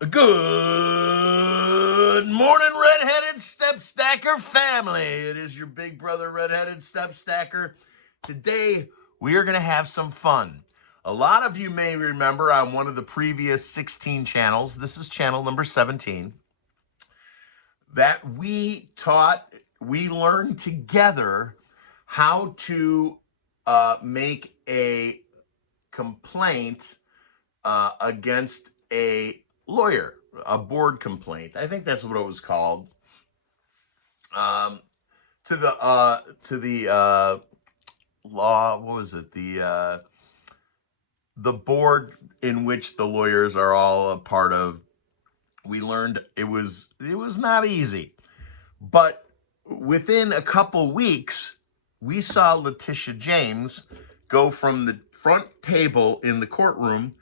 Good morning, redheaded step stacker family. It is your big brother, redheaded step stacker. Today, we are going to have some fun. A lot of you may remember on one of the previous 16 channels, this is channel number 17, that we learned together how to make a complaint against a lawyer, a board complaint. I think that's what it was called. To the law. What was it? The board in which the lawyers are all a part of. We learned it was not easy, but within a couple weeks, we saw Letitia James go from the front table in the courtroom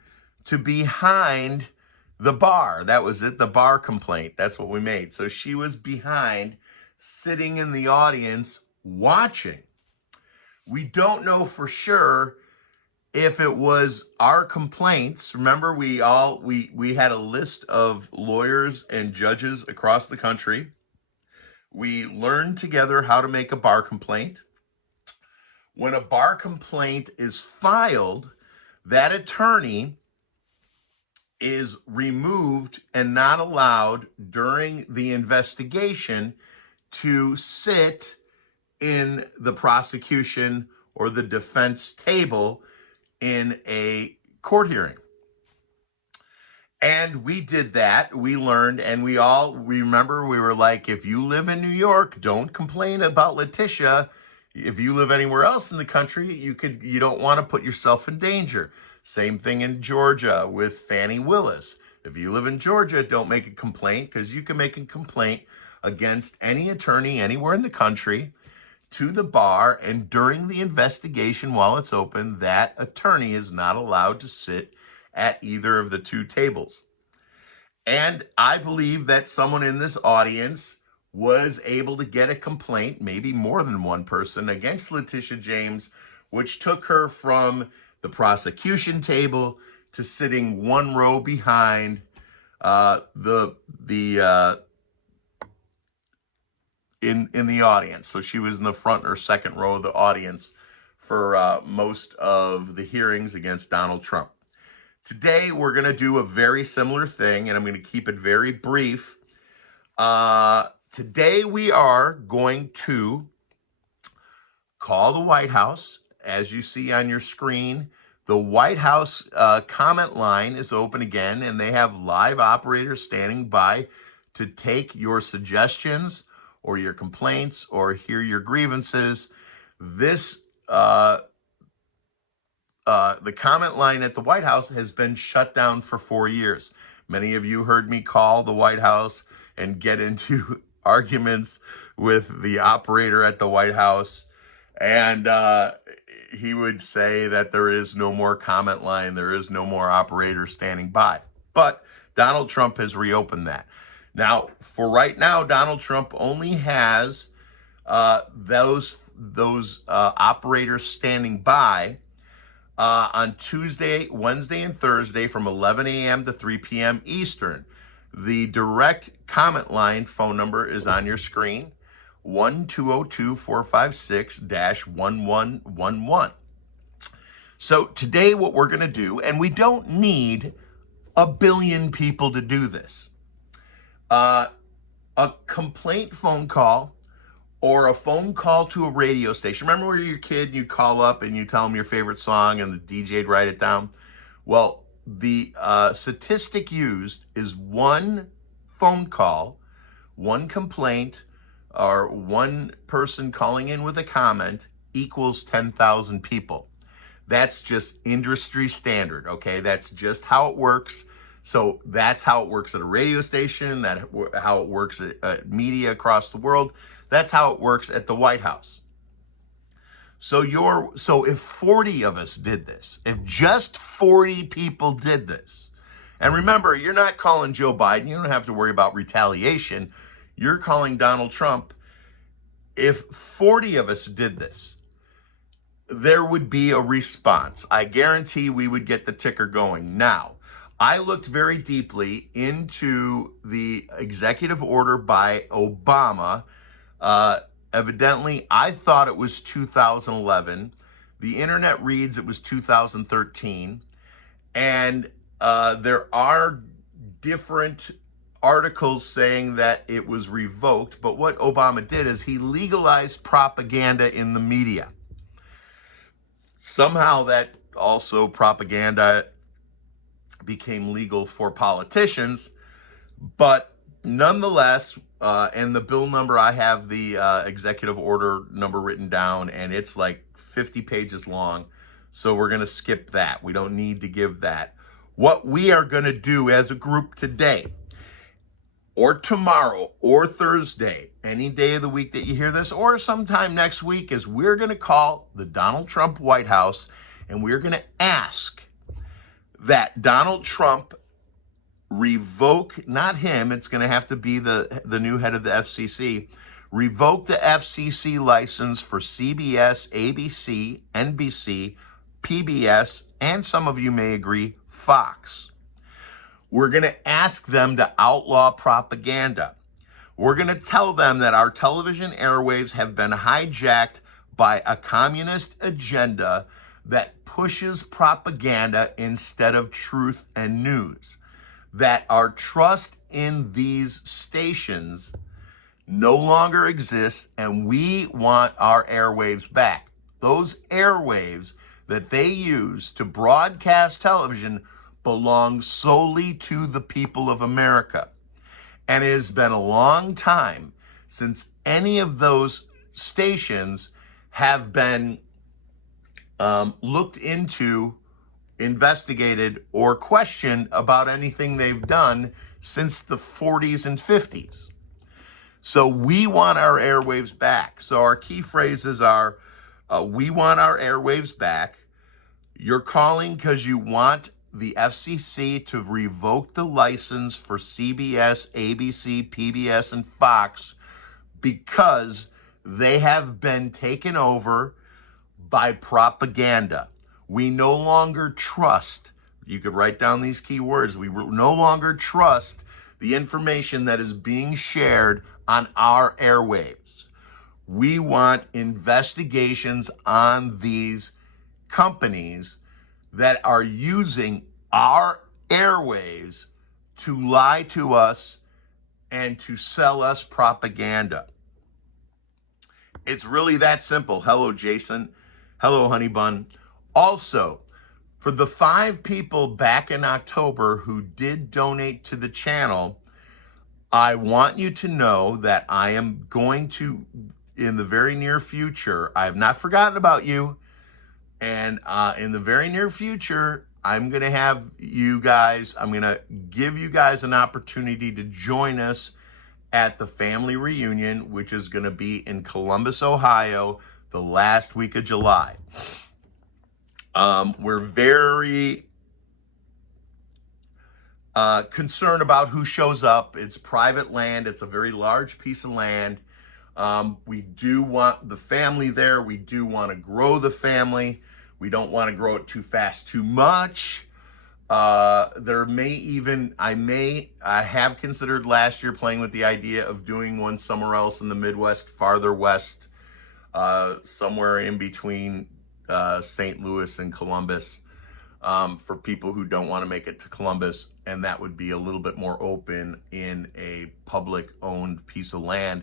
to behind the bar. That was it, the bar complaint. That's what we made. So she was behind, sitting in the audience, watching. We don't know for sure if it was our complaints. Remember, we had a list of lawyers and judges across the country. We learned together how to make a bar complaint. When a bar complaint is filed, that attorney is removed and not allowed during the investigation to sit in the prosecution or the defense table in a court hearing. And we did that. We learned, and we remember, we were like, if you live in New York, don't complain about Letitia. If you live anywhere else in the country, you don't want to put yourself in danger. Same thing in Georgia with Fannie Willis. If you live in Georgia, don't make a complaint, because you can make a complaint against any attorney anywhere in the country to the bar, and during the investigation while it's open, that attorney is not allowed to sit at either of the two tables. And I believe that someone in this audience was able to get a complaint, maybe more than one person, against Letitia James, which took her from the prosecution table to sitting one row behind in the audience. So she was in the front or second row of the audience for most of the hearings against Donald Trump. Today, we're going to do a very similar thing, and I'm going to keep it very brief. Today, we are going to call the White House. As you see on your screen, the White House comment line is open again, and they have live operators standing by to take your suggestions or your complaints or hear your grievances. The comment line at the White House has been shut down for 4 years. Many of you heard me call the White House and get into arguments with the operator at the White House. And he would say that there is no more comment line, there is no more operator standing by. But Donald Trump has reopened that. Now, for right now, Donald Trump only has those operators standing by on Tuesday, Wednesday, and Thursday from 11 a.m. to 3 p.m. Eastern. The direct comment line phone number is on your screen, 1-202-456-1111. So today what we're going to do, and we don't need a billion people to do this, a complaint phone call or a phone call to a radio station. Remember when you were a kid, you call up and you tell them your favorite song and the DJ'd write it down? Well, the statistic used is one phone call, one complaint, or one person calling in with a comment equals 10,000 people. That's just industry standard, okay? That's just how it works. So that's how it works at a radio station, how it works at media across the world. That's how it works at the White House. So if 40 of us did this, if just 40 people did this, and remember, you're not calling Joe Biden, you don't have to worry about retaliation, you're calling Donald Trump. If 40 of us did this, there would be a response. I guarantee we would get the ticker going. Now, I looked very deeply into the executive order by Obama. Evidently, I thought it was 2011. The internet reads it was 2013. And there are different articles saying that it was revoked. But what Obama did is he legalized propaganda in the media. Somehow that also propaganda became legal for politicians, but nonetheless, and the bill number, I have the executive order number written down, and it's like 50 pages long, so we're going to skip that. We don't need to give that. What we are going to do as a group today, or tomorrow, or Thursday, any day of the week that you hear this, or sometime next week, is we're going to call the Donald Trump White House, and we're going to ask that Donald Trump revoke, not him, it's going to have to be the new head of the FCC, revoke the FCC license for CBS, ABC, NBC, PBS, and some of you may agree, Fox. We're going to ask them to outlaw propaganda. We're going to tell them that our television airwaves have been hijacked by a communist agenda that pushes propaganda instead of truth and news. That our trust in these stations no longer exists, and we want our airwaves back. Those airwaves that they use to broadcast television belong solely to the people of America. And it has been a long time since any of those stations have been looked into, investigated, or questioned about anything they've done since the 40s and 50s. So we want our airwaves back. So our key phrases are, we want our airwaves back. You're calling because you want the FCC to revoke the license for CBS, ABC, PBS, and Fox because they have been taken over by propaganda. We no longer trust, you could write down these key words, we no longer trust the information that is being shared on our airwaves. We want investigations on these companies that are using our airwaves to lie to us and to sell us propaganda. It's really that simple. Hello, Jason. Hello, Honey Bun. Also, for the 5 people back in October who did donate to the channel, I want you to know that I am going to, in the very near future, I have not forgotten about you, and in the very near future, I'm going to have you guys, I'm going to give you guys an opportunity to join us at the family reunion, which is going to be in Columbus, Ohio, the last week of July. We're very concerned about who shows up. It's private land. It's a very large piece of land. We do want the family there. We do want to grow the family. We don't want to grow it too fast, too much. There may even, I have considered last year playing with the idea of doing one somewhere else in the Midwest, farther west, somewhere in between St. Louis and Columbus, for people who don't want to make it to Columbus, and that would be a little bit more open in a public-owned piece of land.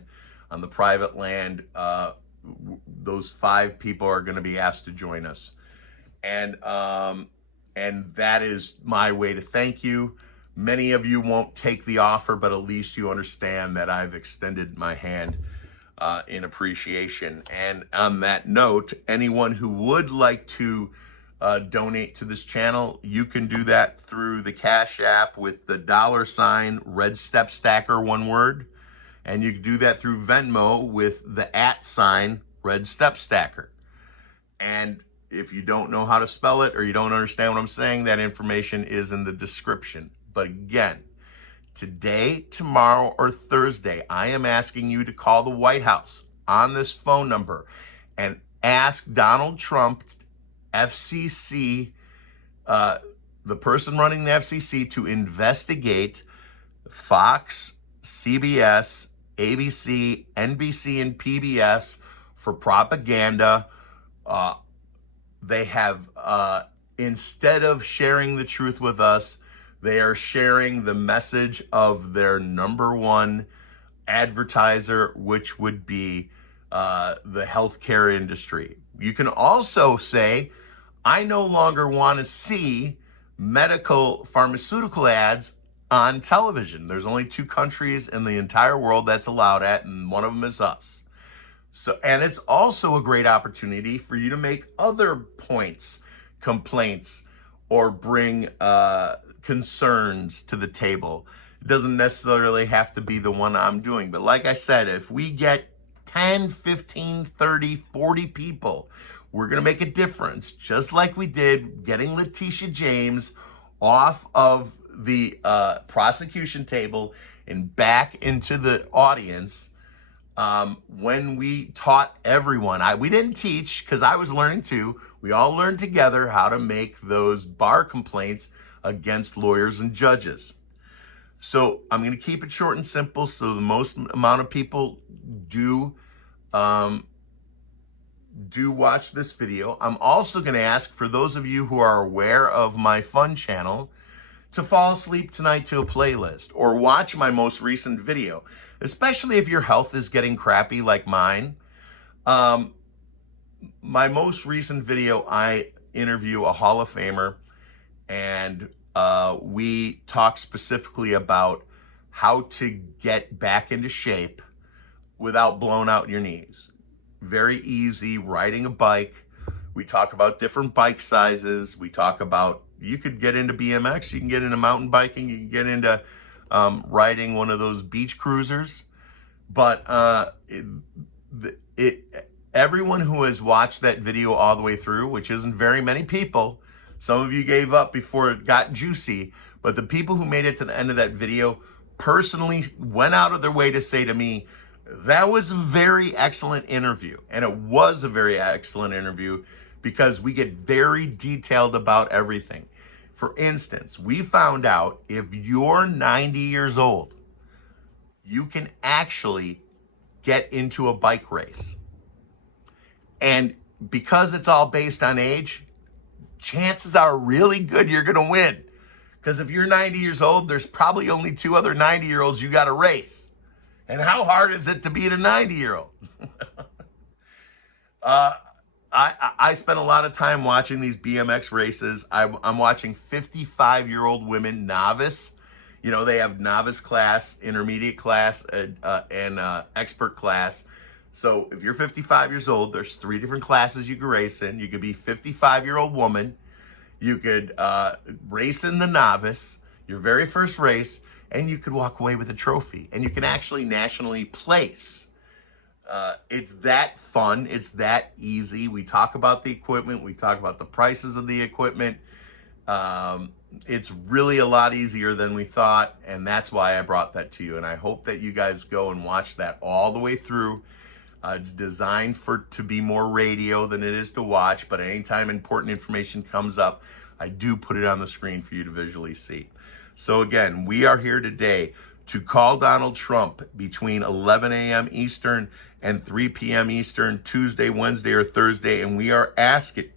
On the private land, those 5 people are going to be asked to join us. And that is my way to thank you. Many of you won't take the offer, but at least you understand that I've extended my hand in appreciation. And on that note, anyone who would like to donate to this channel, you can do that through the Cash App with the $ redstepstacker, one word. And you can do that through Venmo with the @ redstepstacker. And if you don't know how to spell it or you don't understand what I'm saying, that information is in the description. But again, today, tomorrow, or Thursday, I am asking you to call the White House on this phone number and ask Donald Trump, FCC the person running the FCC to investigate Fox, CBS, ABC, NBC, and PBS for propaganda. They have, instead of sharing the truth with us, they are sharing the message of their number one advertiser, which would be the healthcare industry. You can also say, I no longer want to see medical pharmaceutical ads on television. There's only 2 countries in the entire world that's allowed at, and one of them is us. So, and it's also a great opportunity for you to make other points, complaints, or bring concerns to the table. It doesn't necessarily have to be the one I'm doing. But like I said, if we get 10, 15, 30, 40 people, we're going to make a difference, just like we did getting Letitia James off of the prosecution table and back into the audience. When we taught everyone, we didn't teach because I was learning too. We all learned together how to make those bar complaints against lawyers and judges. So I'm going to keep it short and simple so the most amount of people do watch this video. I'm also going to ask for those of you who are aware of my fun channel to fall asleep tonight to a playlist or watch my most recent video, especially if your health is getting crappy like mine. My most recent video, I interview a Hall of Famer, and we talk specifically about how to get back into shape without blowing out your knees. Very easy, riding a bike. We talk about different bike sizes. We talk about, you could get into BMX, you can get into mountain biking, you can get into riding one of those beach cruisers. But everyone who has watched that video all the way through, which isn't very many people, some of you gave up before it got juicy, but the people who made it to the end of that video personally went out of their way to say to me, that was a very excellent interview. And it was a very excellent interview because we get very detailed about everything. For instance, we found out if you're 90 years old, you can actually get into a bike race. And because it's all based on age, chances are really good you're going to win. Because if you're 90 years old, there's probably only 2 other 90-year-olds you got to race. And how hard is it to beat a 90-year-old? I spent a lot of time watching these BMX races. I'm watching 55-year-old women novice. You know, they have novice class, intermediate class, and expert class. So if you're 55 years old, there's 3 different classes you can race in. You could be 55-year-old woman. You could race in the novice, your very first race, and you could walk away with a trophy. And you can actually nationally place. It's that fun. It's that easy. We talk about the equipment. We talk about the prices of the equipment. It's really a lot easier than we thought, and that's why I brought that to you. And I hope that you guys go and watch that all the way through. It's designed to be more radio than it is to watch, but anytime important information comes up, I do put it on the screen for you to visually see. So again, we are here today to call Donald Trump between 11 a.m. Eastern and 3 p.m. Eastern, Tuesday, Wednesday, or Thursday, and we are asking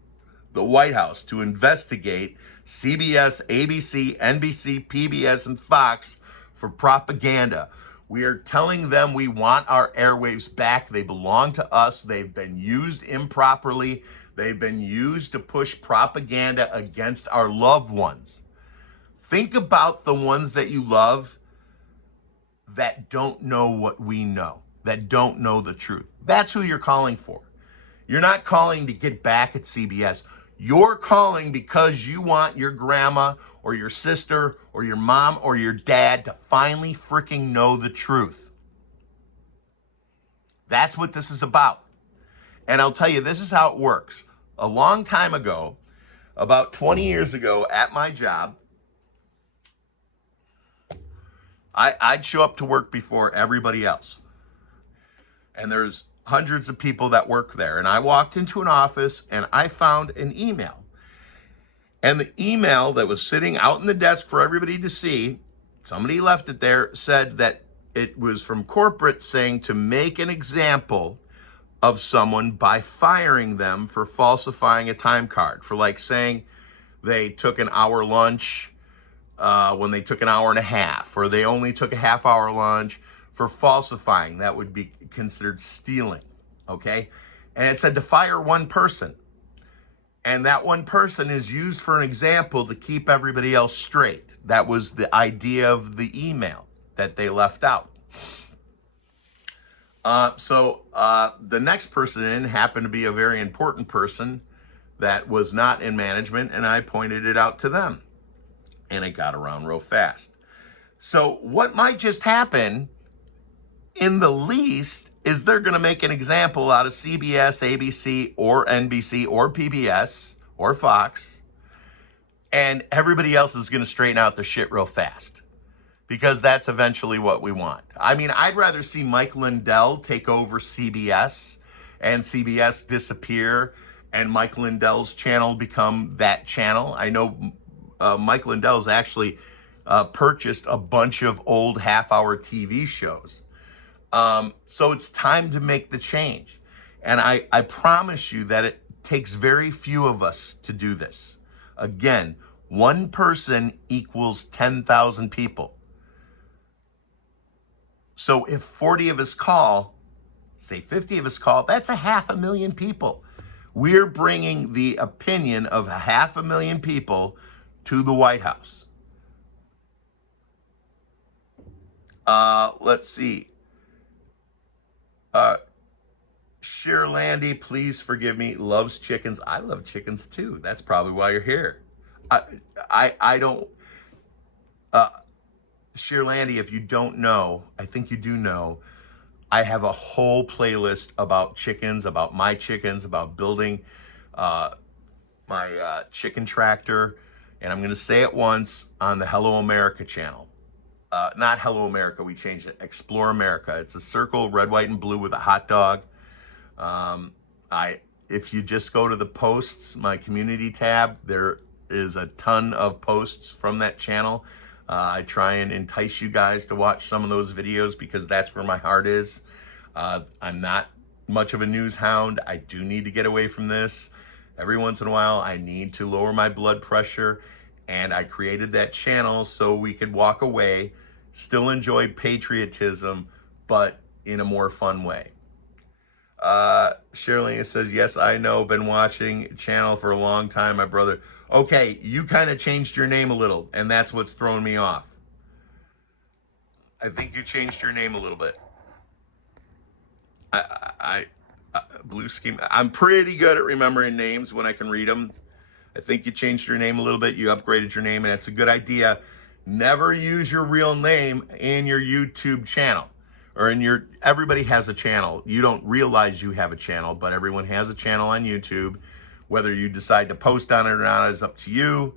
the White House to investigate CBS, ABC, NBC, PBS, and Fox for propaganda. We are telling them we want our airwaves back. They belong to us. They've been used improperly. They've been used to push propaganda against our loved ones. Think about the ones that you love that don't know what we know, that don't know the truth. That's who you're calling for. You're not calling to get back at CBS. You're calling because you want your grandma or your sister or your mom or your dad to finally freaking know the truth. That's what this is about. And I'll tell you, this is how it works. A long time ago, about 20 years ago at my job, I'd show up to work before everybody else. And there's hundreds of people that work there. And I walked into an office and I found an email. And the email that was sitting out in the desk for everybody to see, somebody left it there, said that it was from corporate saying to make an example of someone by firing them for falsifying a time card, for like saying they took an hour lunch when they took an hour and a half, or they only took a half-hour lunch. For falsifying, that would be considered stealing, okay? And it said to fire one person. And that one person is used for an example to keep everybody else straight. That was the idea of the email that they left out. So the next person in happened to be a very important person that was not in management, and I pointed it out to them. And it got around real fast. So what might just happen in the least is they're going to make an example out of CBS, ABC, or NBC, or PBS, or Fox, and everybody else is going to straighten out their shit real fast, because that's eventually what we want. I mean, I'd rather see Mike Lindell take over CBS and CBS disappear and Mike Lindell's channel become that channel. I know Mike Lindell's actually purchased a bunch of old half-hour TV shows. So it's time to make the change. And I promise you that it takes very few of us to do this. Again, one person equals 10,000 people. So if 40 of us call, say 50 of us call, that's 500,000 people. We're bringing the opinion of 500,000 people to the White House. Let's see. Sheerlandy, please forgive me, loves chickens. I love chickens too. That's probably why you're here. I don't, Sheerlandy, if you don't know, I think you do know, I have a whole playlist about chickens, about my chickens, about building my chicken tractor. And I'm going to say it once on the Hello America channel. Not Hello America, we changed it. Explore America. It's a circle, red, white, and blue with a hot dog. If you just go to the posts, my community tab, there is a ton of posts from that channel. I try and entice you guys to watch some of those videos because that's where my heart is. I'm not much of a news hound. I do need to get away from this. Every once in a while, I need to lower my blood pressure, and I created that channel so we could walk away, still enjoy patriotism, but in a more fun way. Shirley says, yes, I know, been watching channel for a long time, my brother. Okay, you kind of changed your name a little, and that's what's throwing me off. I think you changed your name a little bit. Blue scheme. I'm pretty good at remembering names when I can read them. I think you changed your name a little bit. You upgraded your name, and it's a good idea. Never use your real name in your YouTube channel. Or in your, everybody has a channel. You don't realize you have a channel, but everyone has a channel on YouTube. Whether you decide to post on it or not is up to you.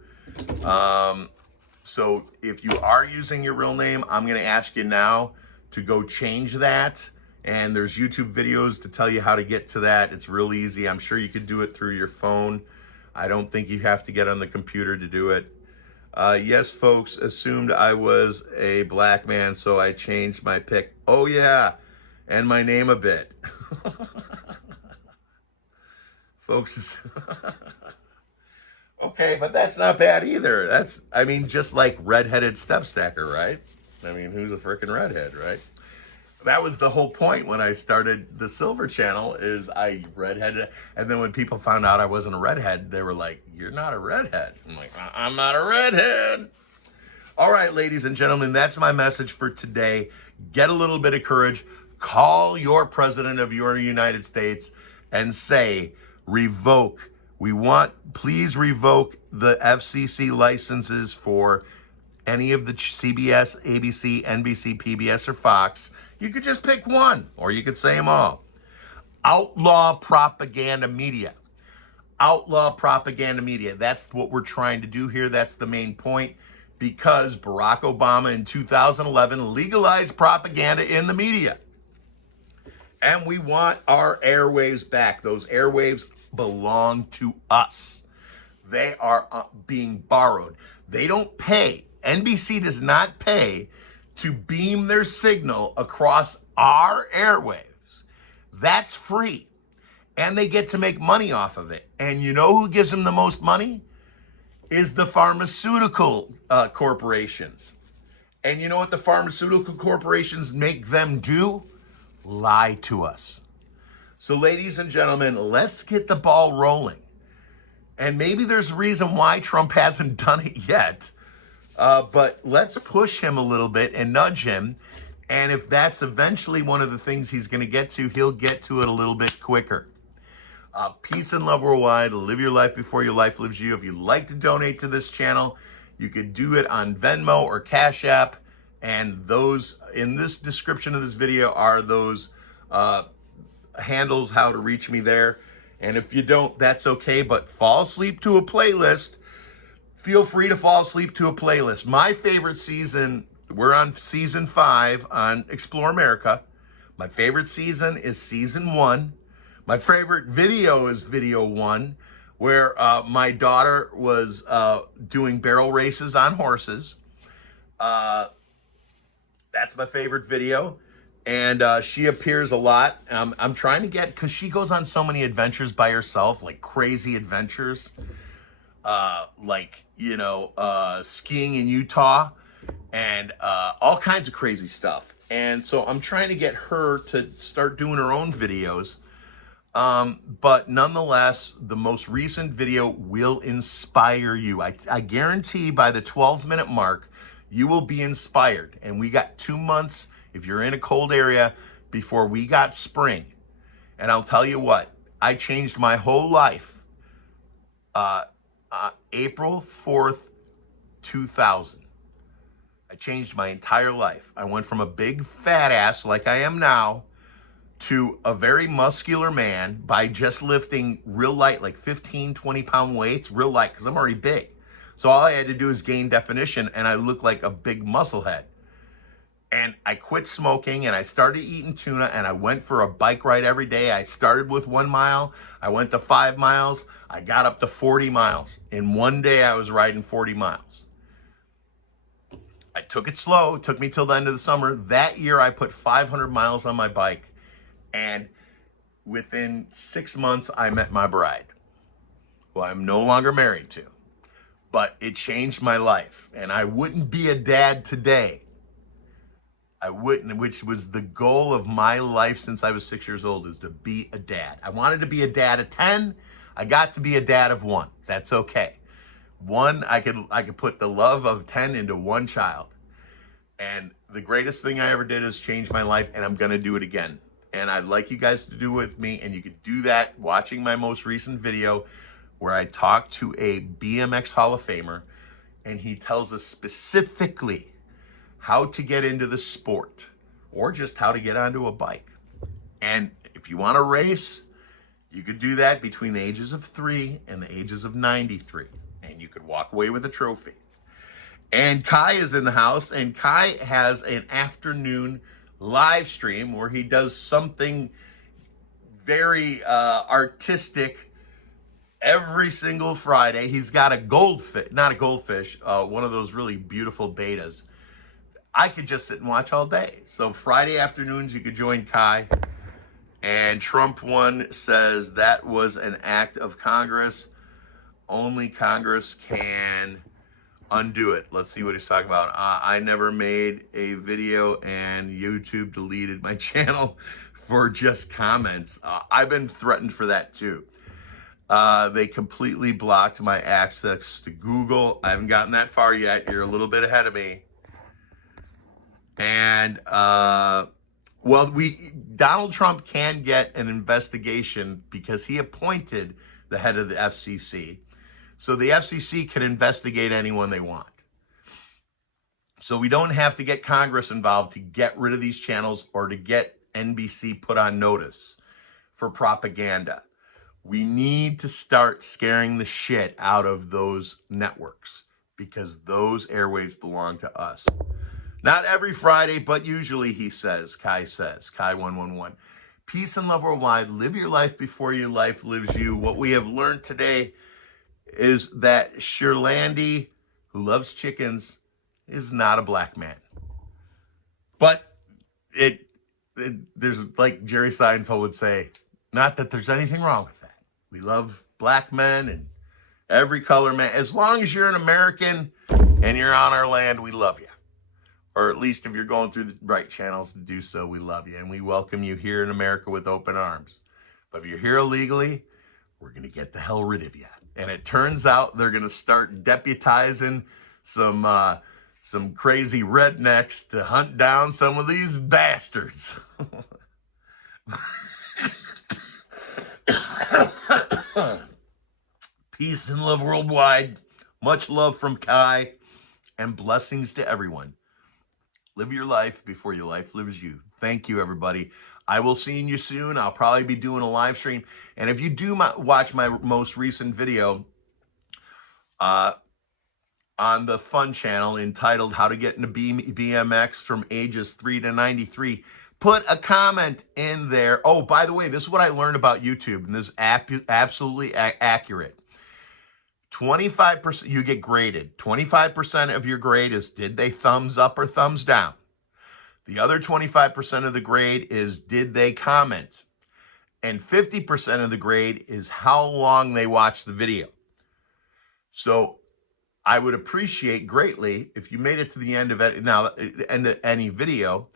So if you are using your real name, I'm gonna ask you now to go change that. And there's YouTube videos to tell you how to get to that. It's real easy. I'm sure you could do it through your phone. I don't think you have to get on the computer to do it. Yes, folks assumed I was a black man, so I changed my pic. Oh yeah, and my name a bit. Folks, okay, but that's not bad either. That's, I mean, just like redheaded step stacker, right? I mean, who's a freaking redhead, right? That was the whole point when I started the Silver channel, is I redheaded, and then when people found out I wasn't a redhead, they were like, you're not a redhead. I'm like, I'm not a redhead. All right, ladies and gentlemen, that's my message for today. Get a little bit of courage. Call your president of your United States and say, revoke. Please revoke the FCC licenses for any of the CBS, ABC, NBC, PBS, or Fox. You could just pick one, or you could say them all. Outlaw propaganda media. Outlaw propaganda media. That's what we're trying to do here. That's the main point, because Barack Obama in 2011 legalized propaganda in the media. And we want our airwaves back. Those airwaves belong to us. They are being borrowed. They don't pay. NBC does not pay to beam their signal across our airwaves. That's free. And they get to make money off of it. And you know who gives them the most money? Is the pharmaceutical corporations. And you know what the pharmaceutical corporations make them do? Lie to us. So ladies and gentlemen, let's get the ball rolling. And maybe there's a reason why Trump hasn't done it yet. But let's push him a little bit and nudge him. And if that's eventually one of the things he's going to get to, he'll get to it a little bit quicker. Peace and love worldwide. Live your life before your life lives you. If you'd like to donate to this channel, you could do it on Venmo or Cash App. And those in this description of this video are those handles, how to reach me there. And if you don't, that's okay. But fall asleep to a playlist. Feel free to fall asleep to a playlist. My favorite season, we're on season 5 on Explore America. My favorite season is season 1. My favorite video is video 1, where my daughter was doing barrel races on horses. That's my favorite video. And she appears a lot. I'm trying to get, because she goes on so many adventures by herself, like crazy adventures. Like, you know, skiing in Utah and all kinds of crazy stuff. And so I'm trying to get her to start doing her own videos. But nonetheless, the most recent video will inspire you. I guarantee by the 12-minute mark, you will be inspired. And we got 2 months, if you're in a cold area, before we got spring. And I'll tell you what, I changed my whole life. April 4th, 2000. I changed my entire life. I went from a big fat ass like I am now to a very muscular man by just lifting real light, like 15, 20-pound weights, real light, because I'm already big. So all I had to do is gain definition, and I look like a big muscle head. And I quit smoking, and I started eating tuna, and I went for a bike ride every day. I started with 1 mile. I went to 5 miles. I got up to 40 miles. In one day, I was riding 40 miles. I took it slow. It took me till the end of the summer. That year, I put 500 miles on my bike. And within 6 months, I met my bride, who I'm no longer married to. But it changed my life. And I wouldn't be a dad today. I wouldn't, which was the goal of my life since I was 6 years old, is to be a dad. I wanted to be a dad of 10. I got to be a dad of 1. That's okay. 1, I could put the love of 10 into 1 child. And the greatest thing I ever did is change my life, and I'm going to do it again. And I'd like you guys to do it with me, and you could do that watching my most recent video where I talk to a BMX Hall of Famer, and he tells us specifically how to get into the sport or just how to get onto a bike. And if you want to race, you could do that between the ages of 3 and the ages of 93, and you could walk away with a trophy. And Kai is in the house, and Kai has an afternoon live stream where he does something very artistic every single Friday. He's got a goldfish, not a goldfish, one of those really beautiful betas. I could just sit and watch all day. So Friday afternoons, you could join Kai. And Trump 1 says that was an act of Congress. Only Congress can undo it. Let's see what he's talking about. I never made a video and YouTube deleted my channel for just comments. I've been threatened for that too. They completely blocked my access to Google. I haven't gotten that far yet. You're a little bit ahead of me. And, well, Donald Trump can get an investigation because he appointed the head of the FCC. So the FCC can investigate anyone they want. So we don't have to get Congress involved to get rid of these channels or to get NBC put on notice for propaganda. We need to start scaring the shit out of those networks because those airwaves belong to us. Not every Friday, but usually, he says, Kai 111. Peace and love worldwide. Live your life before your life lives you. What we have learned today is that Shirlandi, who loves chickens, is not a black man. But there's, like Jerry Seinfeld would say, not that there's anything wrong with that. We love black men and every color man. As long as you're an American and you're on our land, we love you. Or at least if you're going through the right channels to do so, we love you. And we welcome you here in America with open arms. But if you're here illegally, we're going to get the hell rid of you. And it turns out they're going to start deputizing some crazy rednecks to hunt down some of these bastards. Peace and love worldwide. Much love from Kai, and blessings to everyone. Live your life before your life lives you. Thank you, everybody. I will see you soon. I'll probably be doing a live stream. And if you do watch my most recent video on the fun channel entitled How to Get into BMX from Ages 3 to 93, put a comment in there. Oh, by the way, this is what I learned about YouTube, and this is absolutely accurate. 25%, you get graded. 25% of your grade is, did they thumbs up or thumbs down? The other 25% of the grade is, did they comment? And 50% of the grade is how long they watched the video. So I would appreciate greatly if you made it to the end of it, end of any video.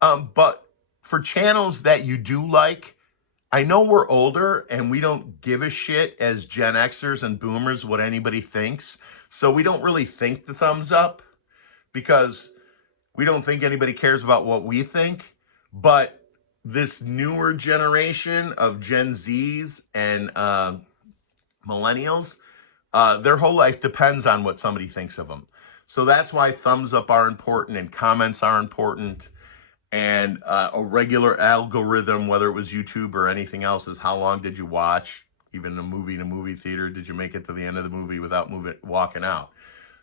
But for channels that you do like, I know we're older and we don't give a shit as Gen Xers and Boomers what anybody thinks. So we don't really think the thumbs up because we don't think anybody cares about what we think. But this newer generation of Gen Zs and millennials, their whole life depends on what somebody thinks of them. So that's why thumbs up are important and comments are important. And a regular algorithm, whether it was YouTube or anything else, is how long did you watch? Even a movie in a movie theater, did you make it to the end of the movie without walking out?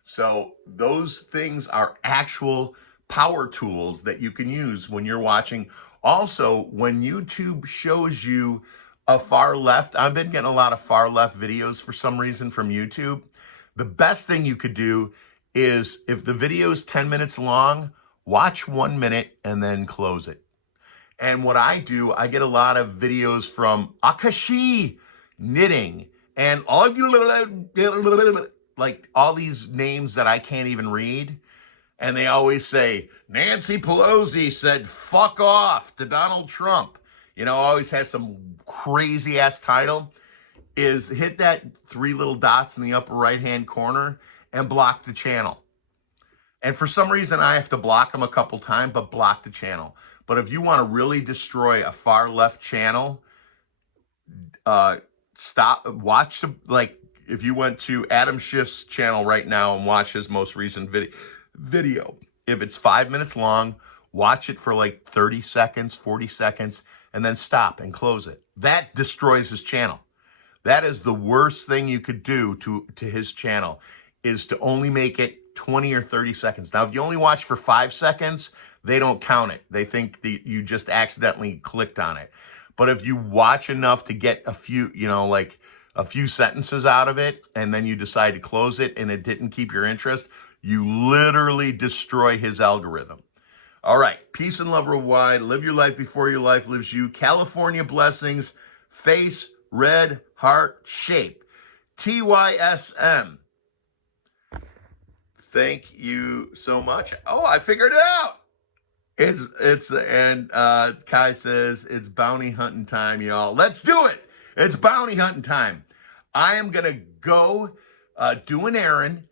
So those things are actual power tools that you can use when you're watching. Also, when YouTube shows you a far left, I've been getting a lot of far left videos for some reason from YouTube. The best thing you could do is, if the video is 10 minutes long, watch 1 minute and then close it. And what I do, I get a lot of videos from Akashi Knitting and like all these names that I can't even read. And they always say, Nancy Pelosi said, fuck off to Donald Trump. You know, always has some crazy ass title. Is hit that 3 little dots in the upper right-hand corner and block the channel. And for some reason, I have to block them a couple times, but block the channel. But if you want to really destroy a far left channel, watch like if you went to Adam Schiff's channel right now and watch his most recent video. If it's 5 minutes long, watch it for like 30 seconds, 40 seconds, and then stop and close it. That destroys his channel. That is the worst thing you could do to his channel, is to only make it 20 or 30 seconds. Now, if you only watch for 5 seconds, they don't count it. They think that you just accidentally clicked on it. But if you watch enough to get a few, like a few sentences out of it, and then you decide to close it and it didn't keep your interest, you literally destroy his algorithm. All right. Peace and love worldwide. Live your life before your life lives you. California blessings. Face, red, heart, shape. TYSM. Thank you so much. Oh, I figured it out. And Kai says it's bounty hunting time, y'all. Let's do it. It's bounty hunting time. I am going to go do an errand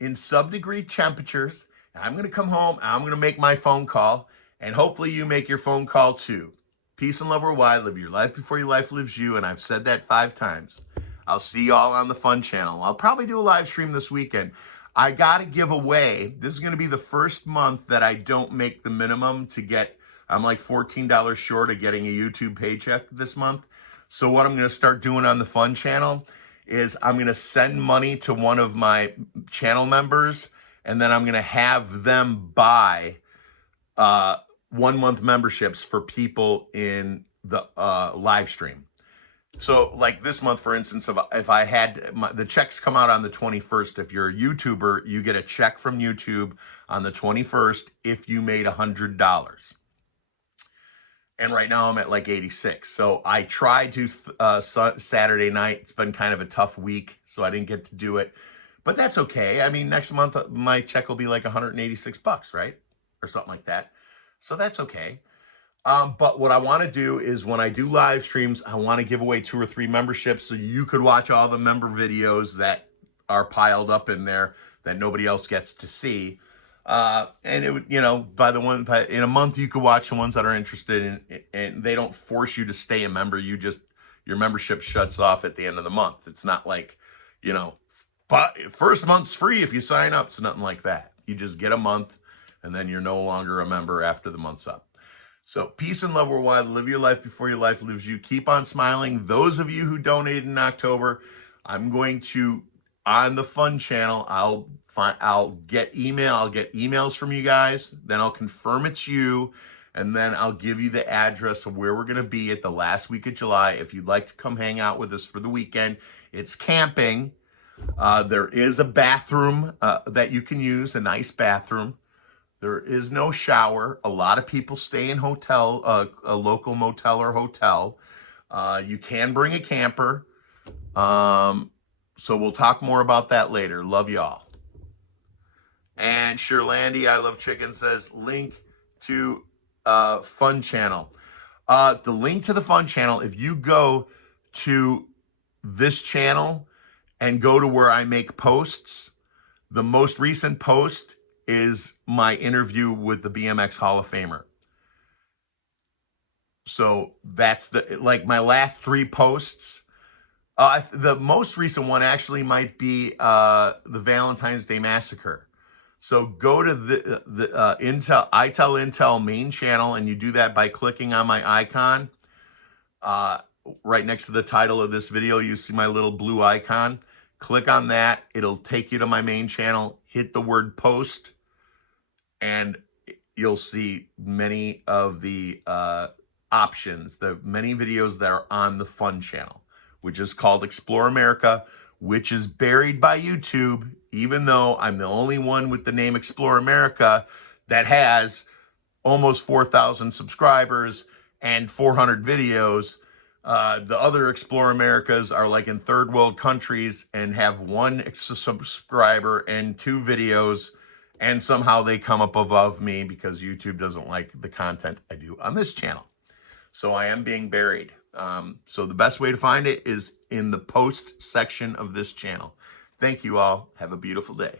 in sub-degree temperatures. I'm going to come home. I'm going to make my phone call. And hopefully you make your phone call too. Peace and love worldwide. Live your life before your life lives you. And I've said that 5 times. I'll see y'all on the fun channel. I'll probably do a live stream this weekend. I got to give away. This is going to be the first month that I don't make the minimum to get. I'm like $14 short of getting a YouTube paycheck this month. So what I'm going to start doing on the fun channel is I'm going to send money to one of my channel members, and then I'm going to have them buy 1 month memberships for people in the live stream. So like this month, for instance, if I had the checks come out on the 21st, if you're a YouTuber, you get a check from YouTube on the 21st if you made $100. And right now I'm at like 86. So I tried to Saturday night. It's been kind of a tough week, so I didn't get to do it. But that's okay. I mean, next month my check will be like 186 bucks, right? Or something like that. So that's okay. But what I want to do is when I do live streams, I want to give away 2 or 3 memberships so you could watch all the member videos that are piled up in there that nobody else gets to see. And it would, you know, in a month, you could watch the ones that are interested in, and they don't force you to stay a member. Your membership shuts off at the end of the month. It's not like, you know, but first month's free if you sign up. It's nothing like that. You just get a month and then you're no longer a member after the month's up. So peace and love worldwide. Live your life before your life lives you. Keep on smiling. Those of you who donated in October, I'm going to, on the fun channel, I'll get emails from you guys. Then I'll confirm it's you. And then I'll give you the address of where we're going to be at the last week of July. If you'd like to come hang out with us for the weekend, it's camping. There is a bathroom that you can use, a nice bathroom. There is no shower. A lot of people stay in a local motel or hotel. You can bring a camper. So we'll talk more about that later. Love y'all. And Sherlandy, I Love Chicken says, link to Fun Channel. The link to the Fun Channel, if you go to this channel and go to where I make posts, the most recent post is my interview with the BMX Hall of Famer. So that's like my last 3 posts. The most recent one actually might be the Valentine's Day Massacre. So go to the Intel, I Tell Intel main channel, and you do that by clicking on my icon. Right next to the title of this video, you see my little blue icon. Click on that. It'll take you to my main channel. Hit the word post, and you'll see many of the options, the many videos that are on the Fun Channel, which is called Explore America, which is buried by YouTube, even though I'm the only one with the name Explore America that has almost 4,000 subscribers and 400 videos. The other Explore Americas are like in third world countries and have 1 subscriber and 2 videos, and somehow they come up above me because YouTube doesn't like the content I do on this channel. So I am being buried. So the best way to find it is in the post section of this channel. Thank you all. Have a beautiful day.